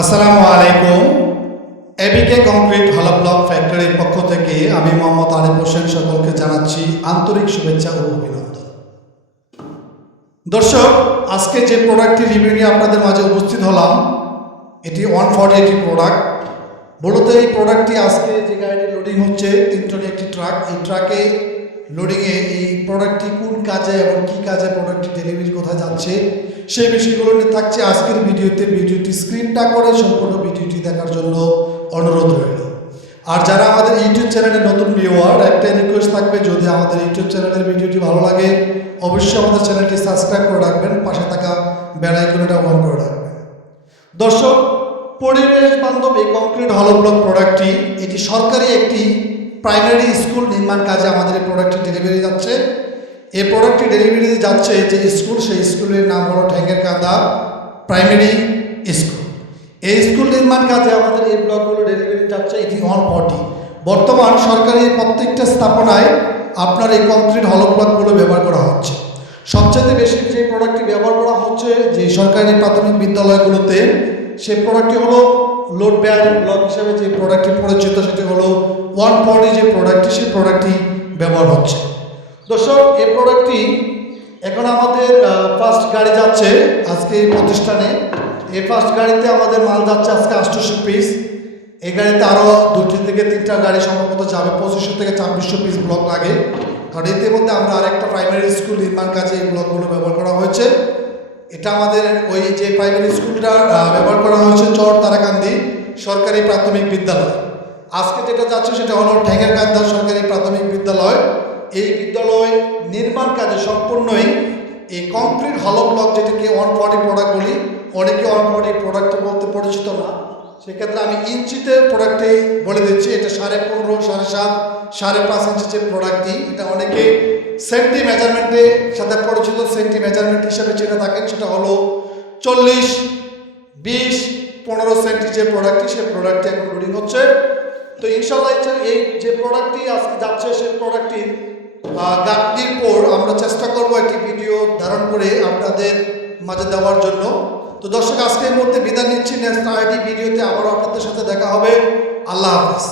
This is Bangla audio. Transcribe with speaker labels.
Speaker 1: আসসালামু আলাইকুম। এবিকে কংক্রিট হল ব্লক ফ্যাক্টরির পক্ষ থেকে আমি মোহাম্মদ আরিফ হোসেন সকলকে জানাচ্ছি আন্তরিক শুভেচ্ছা ও অভিনন্দন। দর্শক, আজকে যে প্রোডাক্টটি রিভিউ নিয়ে আপনাদের মাঝে উপস্থিত হলাম, এটি ওয়ান ফর্টি একটি প্রোডাক্ট। মূলত এই প্রোডাক্টটি আজকে যে গাড়িটি লোডিং হচ্ছে তিন টনি একটি ট্রাক এই ট্রাকে লোডিংয়ে এই প্রোডাক্টটি কোন কাজে এবং কী কাজে প্রোডাক্টটি ডেলিভারি কোথায় যাচ্ছে, সেই বিষয়গুলো নিয়ে থাকছে আজকের ভিডিওতে। ভিডিওটি স্ক্রিনটা করে সম্পূর্ণ ভিডিওটি দেখার জন্য অনুরোধ রইল। আর যারা আমাদের ইউটিউব চ্যানেলে নতুন ভিউয়ার একটা রিকোয়েস্ট থাকবে, যদি আমাদের ইউটিউব চ্যানেলের ভিডিওটি ভালো লাগে, অবশ্যই আমাদের চ্যানেলটি সাবস্ক্রাইব করে রাখবেন, পাশে থাকা বেল অন করে রাখবেন। দর্শক, পরিবেশ বান্ধব এই কংক্রিট হলো ব্লক প্রোডাক্টটি এটি সরকারি একটি প্রাইমারি স্কুল নির্মাণ কাজে আমাদের এই প্রোডাক্টটি ডেলিভারি যাচ্ছে। এই প্রোডাক্টটি ডেলিভারিতে যাচ্ছে যে স্কুল সেই স্কুলের নাম হলো ঠ্যাঙ্গের কান্দা প্রাইমারি স্কুল এই স্কুল নির্মাণ কাজে আমাদের এই ব্লকগুলো ডেলিভারি যাচ্ছে এটি অন ফর্টি বর্তমান সরকারি প্রত্যেকটা স্থাপনায় আপনার এই কংক্রিট হলো ব্লকগুলো ব্যবহার করা হচ্ছে। সবচেয়ে বেশি যে প্রোডাক্টটি ব্যবহার করা হচ্ছে, যে সরকারি প্রাথমিক বিদ্যালয়গুলোতে, সেই প্রোডাক্টটি হলো লোড বেয়ারিং ব্লক হিসেবে যে প্রোডাক্টটি পরিচিত, সেটি হলো ওয়ান ফর্টি যে প্রোডাক্টটি সেই প্রোডাক্টটি ব্যবহার হচ্ছে। দর্শক এই প্রোডাক্টটি এখন আমাদের ফার্স্ট গাড়ি যাচ্ছে আজকে এই প্রতিষ্ঠানে। এই ফার্স্ট গাড়িতে আমাদের মাল যাচ্ছে আজকে আটশোশো পিস এই গাড়িতে আরও দুটি থেকে তিনটা গাড়ি সম্ভবত যাবে। পঁচিশশো থেকে ছাব্বিশশো পিস ব্লক লাগে। কারণ ইতিমধ্যে আমরা আরেকটা প্রাইমারি স্কুল নির্মাণ কাজে এই ব্লকগুলো ব্যবহার করা হয়েছে। এটা আমাদের ওই যে প্রাইমারি স্কুলটা ব্যবহার করা হয়েছে চর তারাকান্দি সরকারি প্রাথমিক বিদ্যালয়। আজকে যেটা যাচ্ছে সেটা হলো ঠ্যাঙ্গের কান্দা সরকারি প্রাথমিক বিদ্যালয়। এই বিদ্যালয় নির্মাণ কাজে সম্পূর্ণই এই কংক্রিট হলো ব্লক যেটাকে ফর্টি প্রোডাক্ট বলি, অনেকে ওয়ান ফর্টি প্রোডাক্ট বলতে পরিচিত না। সেক্ষেত্রে আমি ইঞ্চিতে প্রোডাক্টটি বলে দিচ্ছি, এটা সাড়ে পনেরো, সাড়ে সাত, সাড়ে পাঁচ ইঞ্চি যে প্রোডাক্টটি এটা অনেকে সেন্টি মেজারমেন্টে সাথে পরিচিত সেন্টি মেজারমেন্ট হিসাবে যেটা থাকেন, সেটা হলো চল্লিশ, বিশ, পনেরো সেন্টি যে প্রোডাক্টটি সেই প্রোডাক্টটি এখন লোডিং হচ্ছে। তো ইনশাল্লাহ এই যে প্রোডাক্টটি আজকে যাচ্ছে, সেই প্রোডাক্টটির গাড়ির পর আমরা চেষ্টা করব একটি ভিডিও ধারণ করে আপনাদের মাঝে দেওয়ার জন্য। তো দর্শক, আজকের মধ্যে বিদায় নিচ্ছি। নেক্সট ভিডিওতে আবারও আপনাদের সাথে দেখা হবে। আল্লাহ হাফিজ।